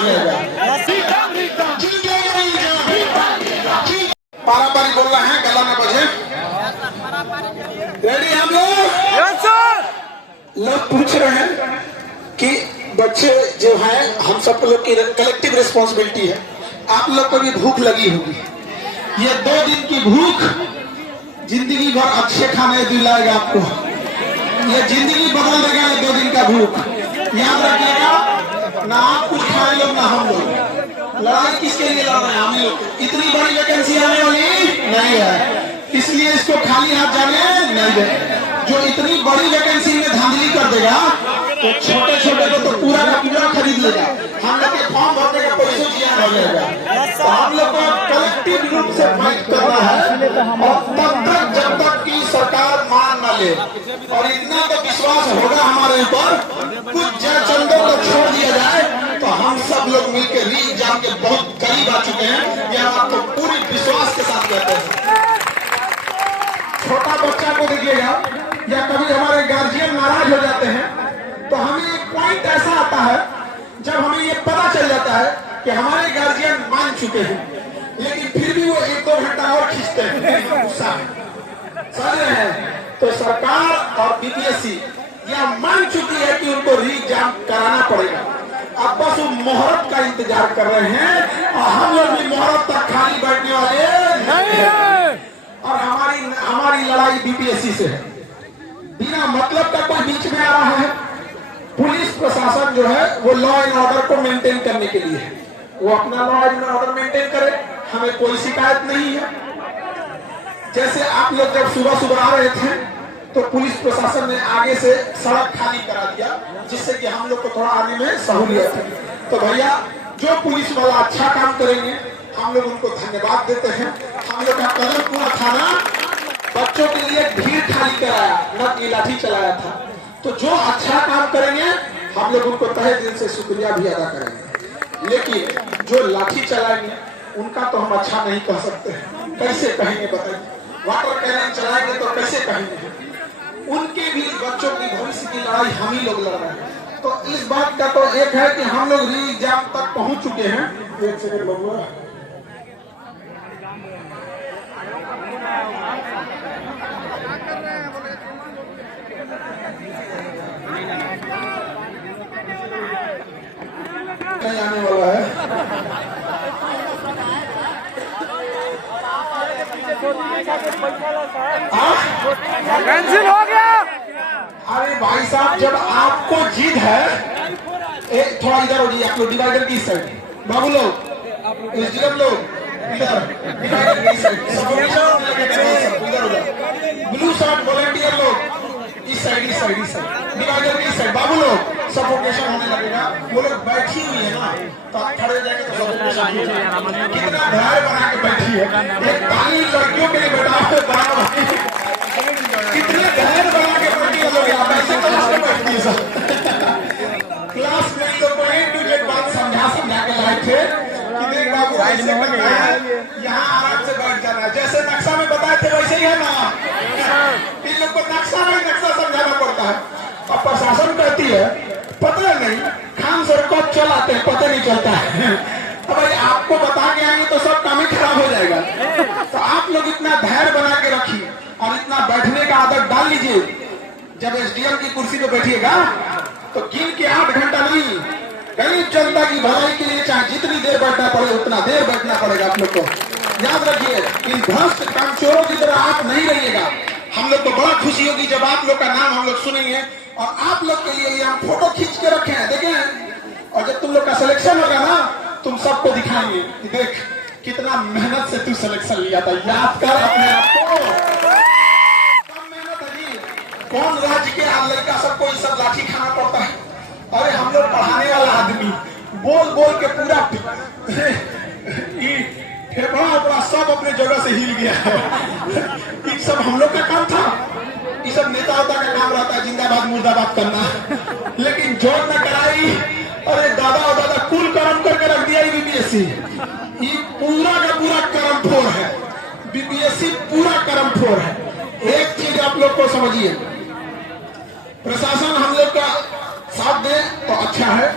हो जाएगा। पारापारी बोल रहे हैं, गला में बजे। रेडी हम लोग पूछ रहे हैं कि बच्चे जो है हम सब लोग की कलेक्टिव रिस्पॉन्सिबिलिटी है। आप लोग को भी भूख लगी होगी। ये 2 दिन की भूख जिंदगी भर अच्छे खाने दिलाएगा आपको। ये जिंदगी बदल देगा। ये 2 दिन का भूख याद रखिएगा। ना आप कुछ खाए लोग ना हम लोग। लड़ाई किसके लिए लड़ रहे हैं? हम लोग। इतनी बड़ी वैकेंसी आने वाली नहीं है, इसलिए इसको खाली हाथ जाने नहीं दे। जो इतनी बड़ी वैकेंसी में धांधली कर देगा तो छोटे छोटे को तो पूरा का पूरा खरीद लेगा। हम लोग के फॉर्म भरने का पैसा जियान हो जाएगा। तो हम लोग को कलेक्टिव रूप से फाइट करना है और तब तक जब तक की सरकार मान न ले। और इतना तो विश्वास होगा हमारे ऊपर, कुछ चंदों को छोड़ दिया जाए तो हम सब लोग मिलकर री एग्जाम के बहुत करीब आ चुके हैं। ये हम आपको पूरी विश्वास के साथ कहते हैं। छोटा बच्चा को देखिएगा या कभी हमारे गार्जियन नाराज हो जाते हैं तो हमें एक पॉइंट ऐसा आता है जब हमें ये पता चल जाता है कि हमारे गार्जियन मान चुके हैं, लेकिन फिर भी वो 1-2 घंटा और खींचते हैं। गुस्सा समझ रहे हैं? तो सरकार और बीपीएससी यह मान चुकी है कि उनको री एग्जाम कराना पड़ेगा। अब बस वो मुहूर्त का इंतजार कर रहे हैं और हम लोग भी मुहूर्त तक खाली बैठने वाले नहीं है। और हमारी लड़ाई बीपीएससी से है। बिना मतलब का कोई बीच में आ रहा है। पुलिस प्रशासन जो है वो लॉ एंड ऑर्डर को मेंटेन करने के लिए है। वो अपना लॉ एंड ऑर्डर मेंटेन करे, हमें कोई शिकायत नहीं है। जैसे आप लोग जब सुबह सुबह आ रहे थे तो पुलिस प्रशासन ने आगे से सड़क खाली करा दिया, जिससे कि हम लोग को थोड़ा आने में सहूलियत है। तो भैया जो पुलिस वाला अच्छा काम करेंगे हम लोग उनको धन्यवाद देते हैं। हम लोग का कदमपुरा थाना बच्चों के लिए भीड़ खाली कराया, न कि लाठी चलाया था। तो जो अच्छा काम करेंगे हम लोग उनको तहे दिल से शुक्रिया भी अदा करेंगे। लेकिन जो लाठी चलाएंगे उनका तो हम अच्छा नहीं कह सकते हैं। कैसे कहेंगे बताइए? वाटर कैनन चलाएंगे तो कैसे कहेंगे? उनके भी बच्चों की भविष्य की लड़ाई हम ही लोग लड़ रहे हैं। तो इस बात का तो एक है कि हम लोग री एग्जाम तक पहुंच चुके हैं। एक सेकंड बबुआ, नहीं आने वाला है। कैंसिल हो गया। अरे भाई साहब, जब आपको जिद है, थोड़ा इधर हो जाइए। आप लोग डिवाइडर की साइड, बाबू लोग, एसडीएम लोग इधर, डिवाइडर की साइड, इधर हो जाओ। ब्लू शर्ट वॉलंटियर लोग इस साइड, डिवाइडर की साइड। बाबू लोग सफोकेशन होने लगेगा। वो लोग बैठी हुई है ना, तो खड़े जाके तो सफोकेशन हो जाएगा। कितना घर बना के बैठी है। एक ताली लड़कियों के लिए बैठा है, कितने घर बना के बैठी है लोग। यहाँ ऐसे क्लास में बैठती है सब। क्लास में लोग को एक दूसरे बात समझा के लाए थे कि देख बाबू ऐसे करना है, यहाँ आराम से बैठ जाना है। जैसे नक्शा में बताए थे वैसे ही है ना। इन लोग को नक्शा समझाना पड़ता है। और प्रशासन कहती है पता नहीं खान सर कब चलाते हैं, पता नहीं चलता है। तो भाई आपको बता के आएंगे तो सब काम ही खराब हो जाएगा। तो आप लोग इतना धैर्य बना के रखिए और इतना बैठने का आदत डाल लीजिए। जब एसडीएम की कुर्सी पे बैठिएगा तो गिन के 8 घंटा नहीं, गरीब जनता की भलाई के लिए चाहे जितनी देर बैठना पड़े उतना देर बैठना पड़ेगा। आप लोग को याद रखिए, इन भ्रष्ट कामचोरों की तरह आप नहीं रहिएगा। हम लोग को बड़ा खुशी होगी जब आप लोग का नाम हम लोग सुनेंगे और आप लोग के लिए हम फोटो खींच के रखे हैं, देखें। और जब तुम लोग का सिलेक्शन होगा ना, तुम सबको दिखाएंगे कि देख कितना मेहनत से तू सिलेक्शन लिया था। याद कर अपने आप को, कम मेहनत है जी। कौन राज्य के लड़का सबको ये सब लाठी खाना पड़ता है? अरे हम लोग पढ़ाने वाला आदमी बोल बोल के पूरा फेफड़ा सब अपने जगह से हिल गया है। ये सब हम लोग का काम था। ये सब नेता का काम रहता है जिंदाबाद मुर्दाबाद करना। लेकिन जोर न कराई, अरे दादा और दादा कुल कर्म करके रख दिया बीपीएससी। ये पूरा का पूरा कर्म फोड़ है। बीपीएससी पूरा कर्म फोड़ है। एक चीज आप लोग को समझिए, प्रशासन हम लोग का साथ दे तो अच्छा है,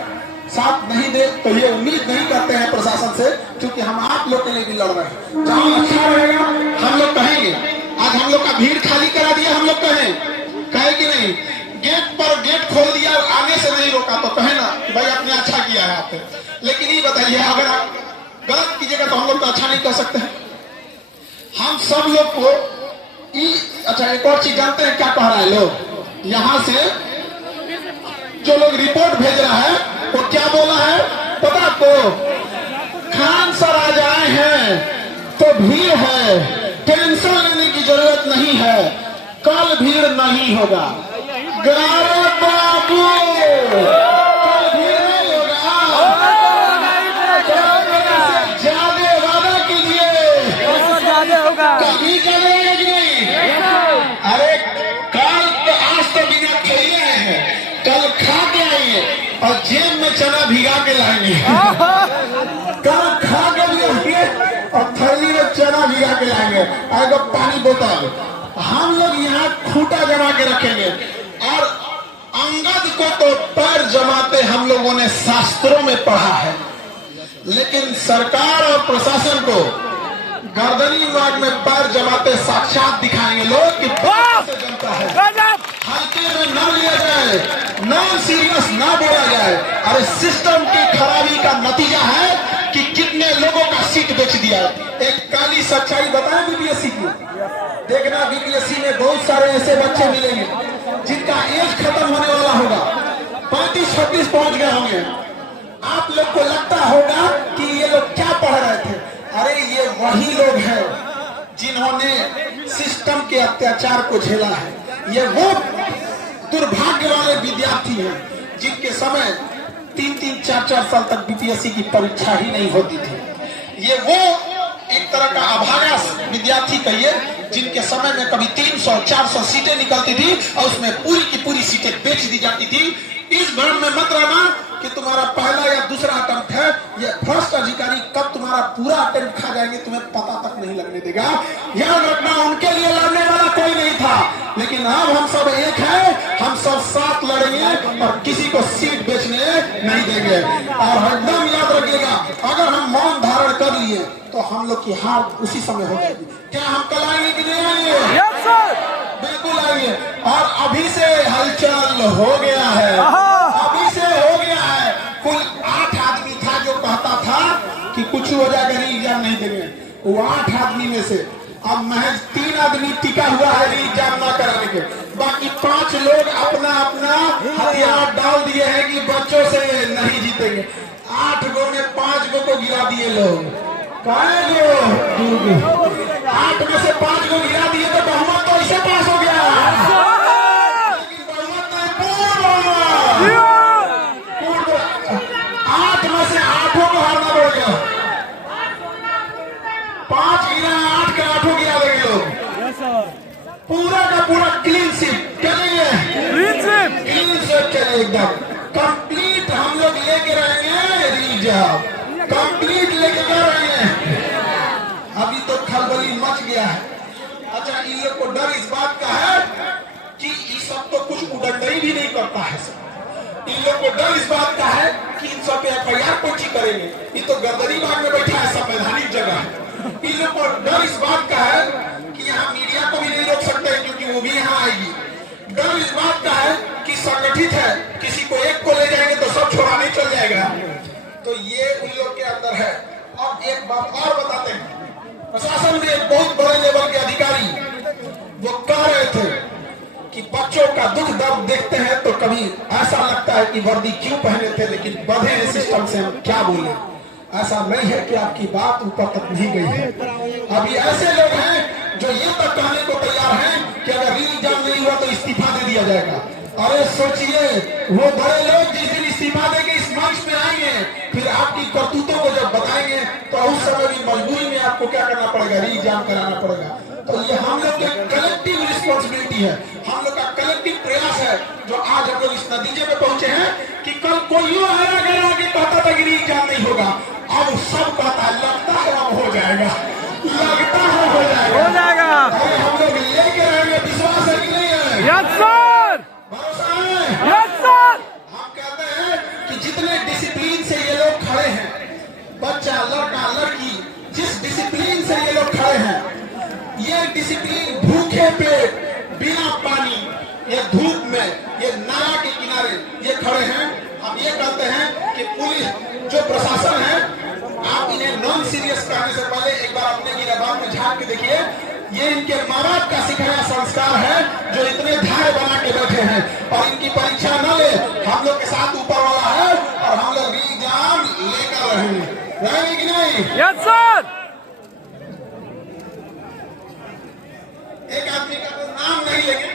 साथ नहीं दे तो ये उम्मीद नहीं करते हैं प्रशासन से, क्योंकि हम आप लोग के लिए भी लड़ रहे हैं। जहां अच्छा रहेगा हम लोग कहेंगे। आज हम लोग का भीड़ खाली करा दिया, हम लोग कहे कि नहीं, गेट पर गेट खोल दिया, आने से नहीं रोका तो कहे ना कि भाई आपने अच्छा किया है आपने। लेकिन ये बताइए, अगर आप गलत कीजिएगा तो हम लोग तो अच्छा नहीं कर सकते हैं। हम सब लोग को अच्छा एक और चीज जानते हैं क्या कह रहा है लोग, यहाँ से जो लोग रिपोर्ट भेज रहा है वो क्या बोला है पता आपको? खान सर आज आए हैं तो भीड़ है, टेंशन लेने की जरूरत नहीं है, कल भीड़ नहीं होगा। गारो बाबू, कल भीड़ नहीं होगा, ज्यादा वादा कीजिए, कभी चलेगा कि नहीं? अरे कल तो आज तो बिना खेले आए हैं, कल खा के आएंगे और जेब में चना भिगा के लाएंगे। कल खा के भी आएंगे और थैली में चना भिगा के लाएंगे, आएगा पानी बोतल। हम लोग यहाँ खूंटा जमा के रखेंगे। और अंगद को तो पैर जमाते हम लोगों ने शास्त्रों में पढ़ा है, लेकिन सरकार और प्रशासन को गर्दनी मार्ग में पैर जमाते साक्षात दिखाएंगे लोग कि से जनता है। हल्के में न लिया जाए, नॉन सीरियस ना बोला जाए। अरे सिस्टम की खराबी का नतीजा है कि कितने लोगों का सीट बेच दिया। एक काली सच्चाई बताएं बीपीएससी की, देखना बीपीएससी में बहुत सारे ऐसे बच्चे मिलेंगे जिनका एज खत्म होने वाला होगा, 35-36 पहुंच गए होंगे। आप लोग को लगता होगा कि ये लोग क्या पढ़ रहे थे। अरे ये वही लोग हैं जिन्होंने सिस्टम के अत्याचार को झेला है। ये वो दुर्भाग्य वाले विद्यार्थी हैं जिनके समय 3-3, 4-4 साल तक बीपीएससी की परीक्षा ही नहीं होती थी। ये वो एक तरह का अभागा विद्यार्थी कहिए जिनके समय में कभी 300-400 सीटें निकलती थी और उसमें पूरी की पूरी सीटें बेच दी जाती थी। इस भ्रम में मत रहना कि तुम्हारा पहला या दूसरा अटेम्प्ट है। ये भ्रष्ट अधिकारी कब तुम्हारा पूरा अटेम्प्ट खा जाएंगे तुम्हें पता तक नहीं लगने देगा। याद रखना, उनके लिए लड़ने वाला कोई नहीं था, लेकिन अब हम सब एक हैं, हम सब साथ लड़ेंगे और किसी को सीट बेचने नहीं देंगे। और एकदम याद रखिएगा, अगर हम मौन धारण कर लिए तो हम लोग की हार उसी समय हो जाएगी। क्या हम कल आएंगे कि नहीं आएंगे? बिल्कुल आएंगे। और अभी से हलचल हो गया है, अभी से हो गया है। कुल 8 आदमी था जो कहता था कि कुछ हो जाएगा, एग्जाम नहीं देंगे। वो 8 आदमी में से अब महज 3 आदमी टिका हुआ है एग्जाम ना कराने के। बाकी 5 लोग अपना अपना हथियार डाल दिए हैं कि बच्चों से नहीं जीतेंगे। 8 गो में 5 गो को गिरा दिए लोग। 8 में से 5 को गिरा दिए तो बहुमत तो इसे पास हो गया, लेकिन बहुमत नहीं, पूर्ण 8 में से 8 को हारना पड़ेगा। 5 गिरा, 8 का 8 गिरा देंगे लोग। पूरा का पूरा क्लीन स्वीप चलेंगे, क्लीन स्वीप चले एकदम कंप्लीट। हम लोग लेके रहेंगे रिजर्व, कंप्लीट लेके जा रहे हैं। अभी तो खलबली मच गया है। अच्छा, इन लोग को डर इस बात का है कि ये सब तो कुछ उड़ंदई भी नहीं करता है। इन लोग को डर इस बात का है कि इन सब पे एफआईआर कोची करेंगे। ये तो गर्दनी बाग में बैठा है, संवैधानिक जगह है। इन लोग को डर इस बात का है कि यहाँ मीडिया को भी नहीं रोक सकते क्योंकि वो भी यहाँ आएगी। डर इस बात का है कि संगठित है, किसी को एक को ले जाएंगे तो सब छोड़ाने चल जाएगा। तो ये उन लोग के अंदर है। और एक बात और बताते हैं, प्रशासन में एक बहुत बड़े लेवल के अधिकारी वो कह रहे थे कि बच्चों का दुख दर्द देखते हैं तो कभी ऐसा लगता है कि वर्दी क्यों पहने थे, लेकिन बंधे हैं सिस्टम से, हम क्या बोले। ऐसा नहीं है कि आपकी बात ऊपर तक नहीं गई है। अभी ऐसे लोग हैं जो ये तक कहने को तैयार हैं कि अगर री एग्जाम नहीं हुआ तो इस्तीफा दे दिया जाएगा। अरे सोचिए, वो बड़े लोग जिस दिन इस्तीफा देके इस मंच पे आएंगे, फिर आपकी करतूतों को जब बताएंगे तो उस समय भी मजबूरी में आपको क्या करना पड़ेगा, री एग्जाम कराना पड़ेगा। तो ये हम लोग की कलेक्टिव रिस्पॉन्सिबिलिटी है, हम लोग का कलेक्टिव प्रयास है जो आज हम लोग इस नतीजे में पहुंचे हैं कि कल कोई अगर आगे कहता था कि री एग्जाम नहीं होगा, अब सब कहता है लगता है अब हो जाएगा, लगता है हो जाएगा। अरे हम लोग लेके रहेंगे, विश्वास है कि नहीं है? भरोसा है। हम कहते हैं कि जितने डिसिप्लिन बच्चा, लड़का लड़की, जिस डिसिप्लिन से ये लोग खड़े हैं, ये डिसिप्लिन भूखे पेट बिना पानी ये धूप में ये नाला के किनारे ये खड़े हैं। हम ये कहते हैं कि पुलिस जो प्रशासन है, आप इन्हें नॉन सीरियस करने से पहले एक बार अपने गिरबान में झांक के देखिए। ये इनके माँ बाप का सिखाया संस्कार है जो इतने धैर्य बना के बैठे हैं, और इनकी परीक्षा न ले, हम लोग के साथ ऊपर वाला है और हम लोग एग्जाम लेकर रहेंगे कि नहीं? Yes sir. एक आदमी का तो नाम नहीं लेंगे।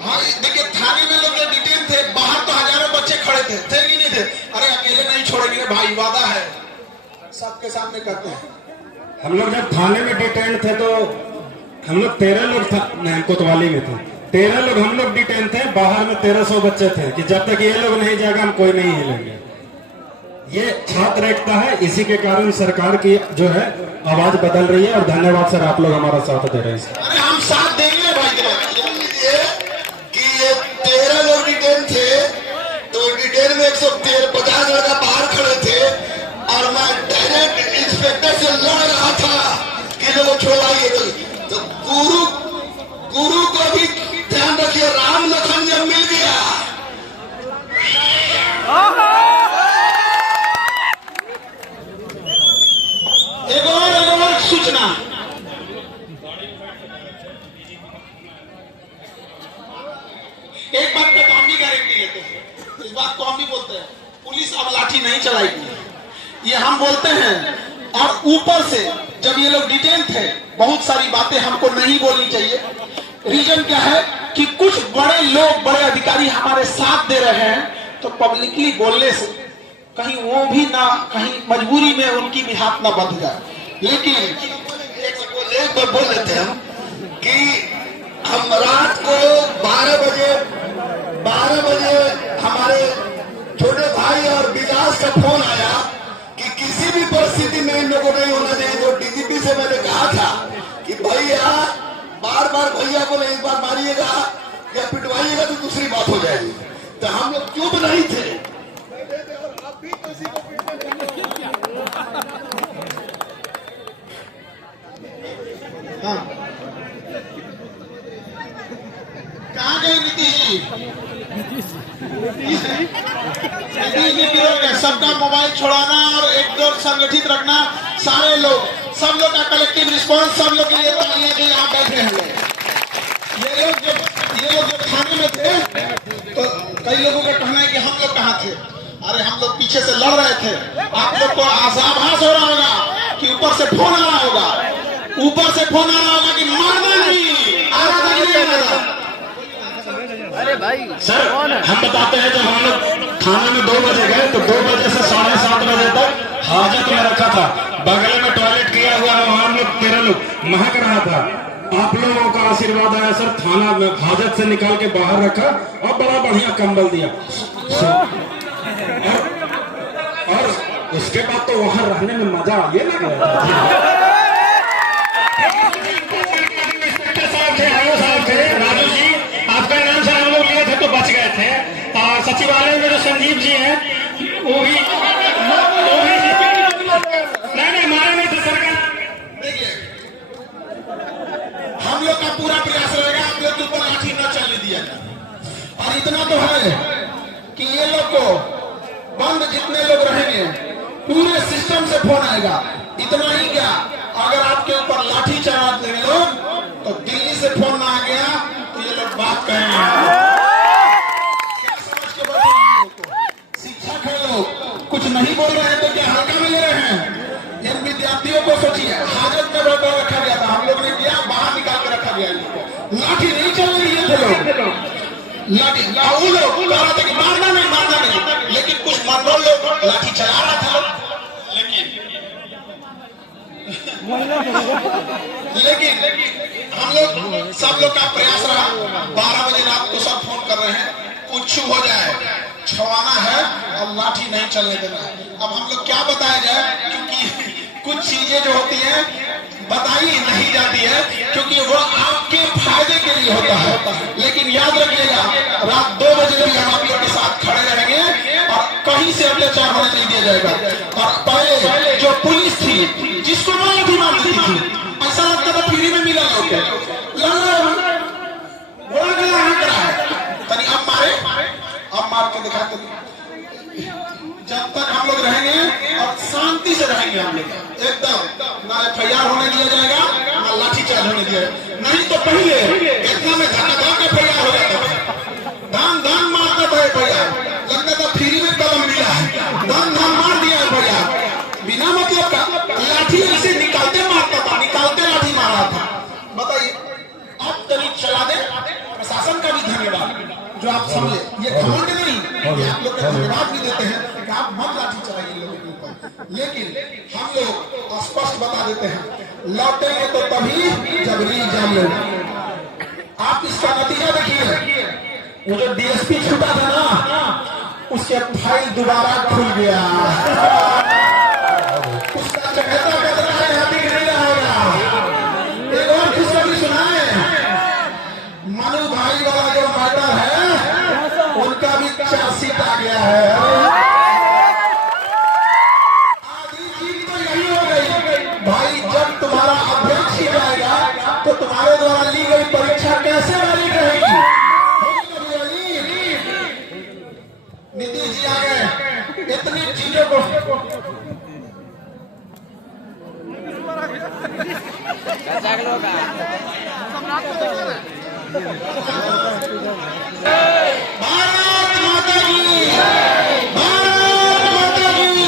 हाँ देखिए, थाने में लोग डिटेन थे, बाहर तो हजारों बच्चे खड़े थे कि नहीं थे? अरे अकेले नहीं छोड़ेंगे भाई, वादा है, सबके सामने करते हैं। हम लोग जब थाने में डिटेन थे तो हम लोग 13 लोग कोतवाली में थे, 13 लोग हम लोग डिटेन थे। बाहर में 1300 बच्चे थे कि जब तक ये लोग नहीं जाएगा हम कोई नहीं हिलेंगे। ये छात्र एकता है, इसी के कारण सरकार की जो है आवाज बदल रही है। और धन्यवाद सर, आप लोग हमारा साथ दे रहे हैं। अरे हम साथ देंगे भाई। कि ये 13 लोग डिटेन थे, तो डिटेन में 150 लड़का बाहर खड़े थे, और मैं डायरेक्ट इंस्पेक्टर से लड़ रहा था कि लोगों छोड़ाइए। तो गुरु को भी ध्यान रखिए, राम लखन जब मिल गया। एक और सूचना, एक बात पे तो हम भी गारंटी लेते हैं, इस बात को हम भी बोलते हैं, पुलिस अब लाठी नहीं चलाएगी, ये हम बोलते हैं। और ऊपर से जब ये लोग डिटेन थे, बहुत सारी बातें हमको नहीं बोलनी चाहिए। रीजन क्या है कि कुछ बड़े लोग, बड़े अधिकारी हमारे साथ दे रहे हैं, तो पब्लिकली बोलने से कहीं वो भी ना, कहीं मजबूरी में उनकी भी हाथ ना बंध जाए। लेकिन एक बार बोल लेते हैं कि हम रात को 12 बजे हमारे छोटे भाई और विकास का फोन आया कि किसी भी परिस्थिति में इन लोगों नहीं होना चाहिए। तो डीजीपी से मैंने कहा था कि भैया बार भैया को नहीं, एक बार मारिएगा या पिटवाइएगा तो दूसरी बात हो जाएगी। तो हम लोग चुप नहीं थे। हाँ, कहाँ गए नीतीश जी? सबका मोबाइल छोड़ाना और एकदम संगठित रखना, सारे लोग, सब लोग का कलेक्टिव रिस्पांस, सब लोग के लिए तालियां जो यहाँ बैठे हैं। ये लोग जब थाने में थे तो कई लोगों का कहना है कि हम लोग कहाँ थे? अरे हम लोग पीछे से लड़ रहे थे। आप लोग को आभास हो रहा होगा कि ऊपर से फोन आ रहा होगा, कि मारना नहीं, अरे भाई सर हम बताते हैं, जब हम लोग थाने में 2 बजे गए तो 2 बजे से 7:30 बजे तक हाजत में रखा था। बगल में टॉयलेट किया हुआ है, वहां हम लोग 13 लोग महक रहा था। आप लोगों का आशीर्वाद आया सर, थाना में हाजत से निकाल के बाहर रखा और बड़ा बढ़िया कंबल दिया। और उसके बाद तो वहां रहने में मजा ये लग रहा था। राजू जी, आपका नाम से हम लोग लिए थे तो बच गए थे। और सचिवालय में जो संजीव जी हैं वो भी नहीं मारे नहीं थे सरकार। देखिए, हम लोग का पूरा प्रयास रहेगा आप लोग के ऊपर लाठी न चलने दिया जाए। और इतना तो है कि ये लोग को बंद जितने लोग रहेंगे पूरे सिस्टम से फोन आएगा। इतना ही क्या, अगर आपके ऊपर लाठी चला देंगे लोग तो दिल्ली से फोन ना आ गया तो ये लोग बात कहेंगे। क्या समझ के बैठे हैं लोग को? शिक्षक है लोग, कुछ नहीं बोल रहे हैं तो क्या हल्का में ले रहे हैं? इन विद्यार्थियों को सोचिए, हाजत में बैठा रखा गया था, हम लोग ने दिया, बाहर निकाल के रखा गया इनको। लाठी नहीं चल रही है लोग, लाठी वो लोग कह रहे थे कि मारना नहीं, लेकिन कुछ मनोल लोग लाठी चला रहा था। लेकिन हम लोग सब लोग का प्रयास रहा। 12 बजे रात को सब फोन कर रहे हैं, कुछ हो जाए छुड़वाना है और लाठी नहीं चलने देना है। अब हम लोग क्या बताया जाए, क्योंकि कुछ कुछ चीजें जो होती हैं बताई नहीं जाती है, क्योंकि वो आपके फायदे के लिए होता है। लेकिन याद रखिएगा, रात 2 बजे भी हम आप लोग के साथ खड़े रहेंगे और कहीं से अत्याचार होने नहीं दिया जाएगा। और पहले जो पुलिस थी जिसको मैं भी मानती थी, ऐसा लगता था फ्री में मिला होगा, बड़ा गला हंक रहा है, तनी अब मार के दिखा। जब तक हम लोग रहेंगे और शांति से रहेंगे, हम लोग एकदम ना FIR होने दिया जाएगा, ना लाठीचार्ज होने दिया जाएगा। नहीं तो पहले इतना में धक्का FIR हो जाता था, धाम मारता था FIR, लगता था फ्री में कलम मिला है, धाम मार दिया FIR बिना मतलब का। लाठी ऐसे निकालते मारता था, निकालते लाठी मारा था। बताइए, अब तरीक चला दे। प्रशासन का भी धन्यवाद जो आप समझे, ये घमंड नहीं, ये आप लोग का धन्यवाद भी देते हैं कि आप मत लाठी चलाइए लोगों के ऊपर। लेकिन हम लोग स्पष्ट बता देते हैं, लौटेंगे तो तभी जब रीएग्जाम लोग। आप इसका नतीजा देखिए, वो जो DSP छूटा था ना, उसके फाइल दोबारा खुल गया, उसका चहेता बदला यहाँ दिख नहीं रहेगा। एक और खुशखबरी सुनाए, मनु भाई वाला जो मैटर है उनका भी चार्जशीट आ गया है। आधी चीज तो यही हो गई भाई, जब तुम्हारा अध्यक्ष ही जाएगा तो तुम्हारे द्वारा ली गई परीक्षा कैसे वैलिड रहेगी? नीतीश जी आ गए, इतनी चीजों को भारत माता की, भारत माता की,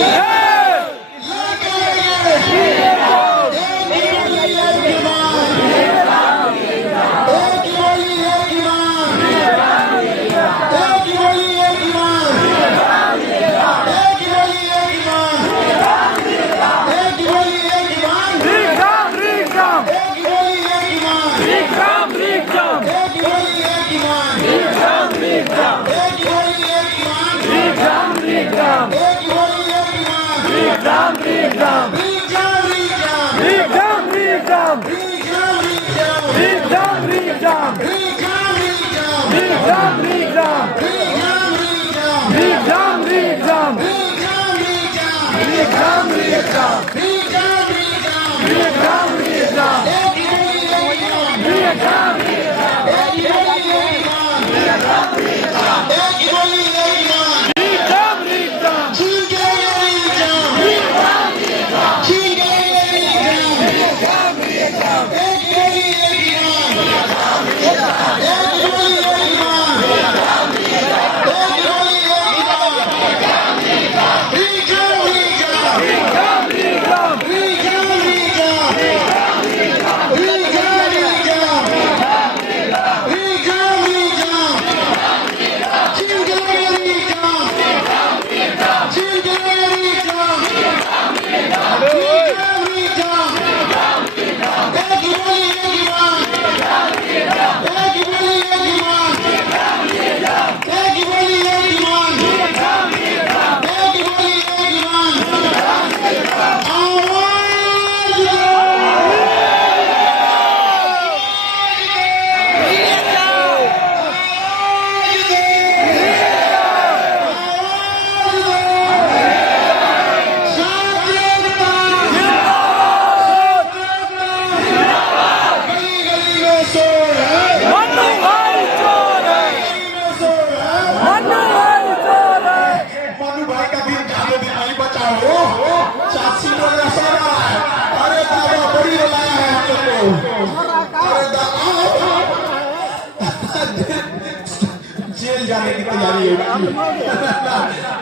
जेल जाने की तैयारी है,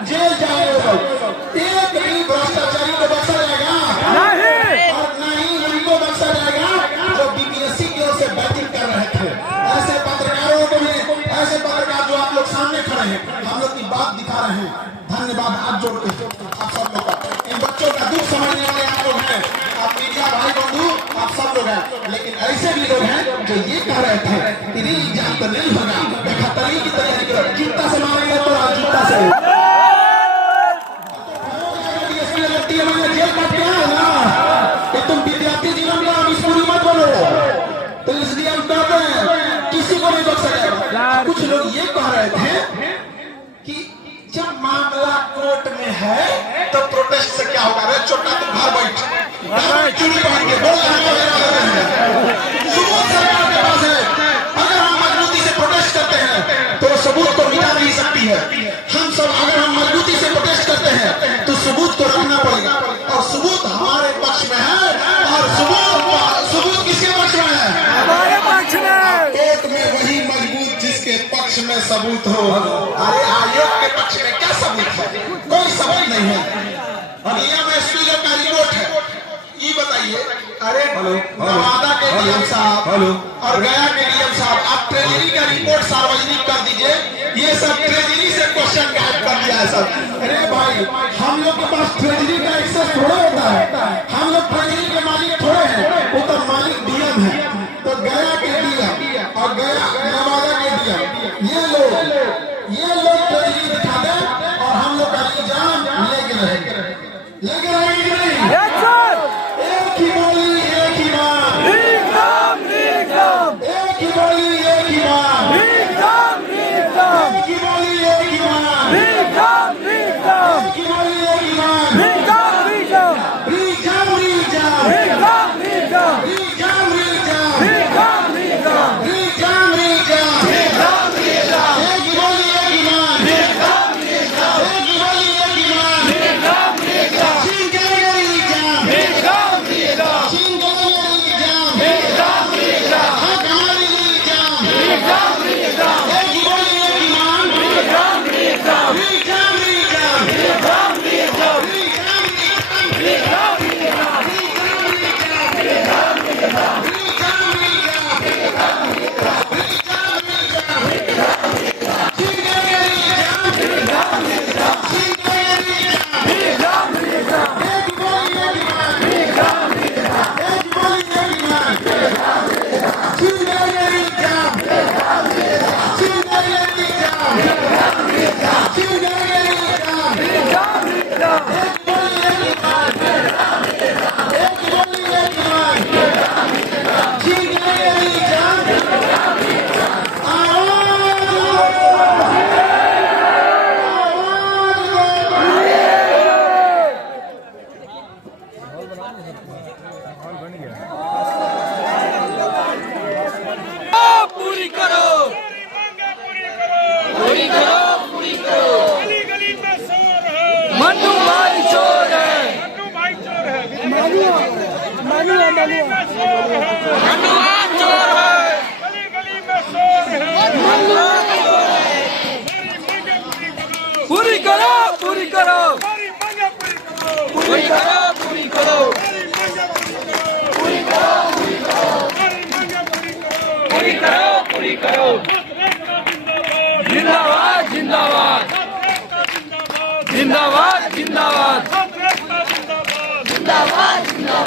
जेल जाएगा। एक भी भ्रष्टाचारी को बख्शा जाएगा नहीं, और नहीं उनको बख्शा जाएगा जो BPSC की ओर से बैटिंग कर रहे थे। ऐसे पत्रकारों को भी, ऐसे पत्रकार जो आप लोग सामने खड़े हैं, हम लोग की बात दिखा रहे हैं। धन्यवाद हाथ जोड़ के आप सब लोग का। इन बच्चों का दुख समझने वाले आप लोग हैं, आप मीडिया भाई बंधु आप सब लोग हैं। लेकिन ऐसे भी लोग हैं जो ये कह रहे थे कि एग्जाम तो नहीं होगा, बेखतरी की तैयारी करो, जूता से मारेंगे तो जूता से है तो प्रोटेस्ट से क्या होगा? अरे छोटा तुम घर बैठ चूड़ी पहन के बोल सबूत सरकार के पास है। अगर हम मजबूती से प्रोटेस्ट करते हैं तो सबूत को मिटा नहीं सकती है। हम सब अगर हम मजबूती से प्रोटेस्ट करते हैं तो सबूत को रखना पड़ेगा, और सबूत हमारे पक्ष में है। और सबूत किसके पक्ष में है? हमारे पक्ष में। कोर्ट में वही मजबूत जिसके पक्ष में सबूत हो। अरे आयोग के पक्ष में क्या सबूत है? कोई सबूत नहीं है। DMSP का रिपोर्ट है, ये बताइए। अरे नवादा के डीएम साहब और गया के डीएम साहब, आप ट्रेजरी का रिपोर्ट सार्वजनिक कर दीजिए। ये सब ट्रेजरी से क्वेश्चन गायब कर दिया है सर। अरे भाई, हम लोग के पास ट्रेजरी का एक्सेस थोड़ा होता है। हम लोग ट्रेजरी के मालिक थोड़े हैं, वो तो मालिक डीएम है। तो गया के डीएम और गया नवादा के डीएम, ये लोग ट्रेजरी दिखा दें और हम लोग का इल्जाम लेके रहेंगे कि नहीं? Yes sir. एक ही बोली एक ही मान, एकदम एकदम। एक ही बोली एक ही मान, एकदम एकदम। एक ही बोली एक ही मान, एकदम एकदम। एक ही बोली एक ही मान। एकदम एकदम। रीजाम रीजाम एकदम एकदम। रीजाम रीजाम एकदम एकदम। रीजाम रीजाम एकदम एकदम। एक ही बोली एक ही मान, एकदम एकदम। एक ही बोली एक ही मान। एकदम एकदम। छीन जाएगा रीजाम, एकदम एकदम। छीन जाएगा रीजाम, एकदम एकदम। हक हमारी रीजाम। एकदम एकदम। एक ही बोली एक ही मान, एकदम एकदम। रीजाम रीजाम एकदम एकदम। रीजाम रीजाम एकदम एकदम। पूरी करो, पूरी करो, पूरी करो। गली गली में शोर है, मन्नू भाई चोर है। मन्नू भाई चोर है। मन्नू में शोर है, मन्नू चोर है। गली गली में शोर है। पूरी करो, पूरी करो, हमारी मांगे पूरी करो। पूरी करो, पूरी करो, हमारी मांगे पूरी करो। पूरी करो, हमारी मांगे पूरी करो। पूरी करो, पूरी करो। जिंदाबाद जिंदाबाद जिंदाबाद जिंदाबाद जिंदाबाद जिंदाबाद जिंदाबाद।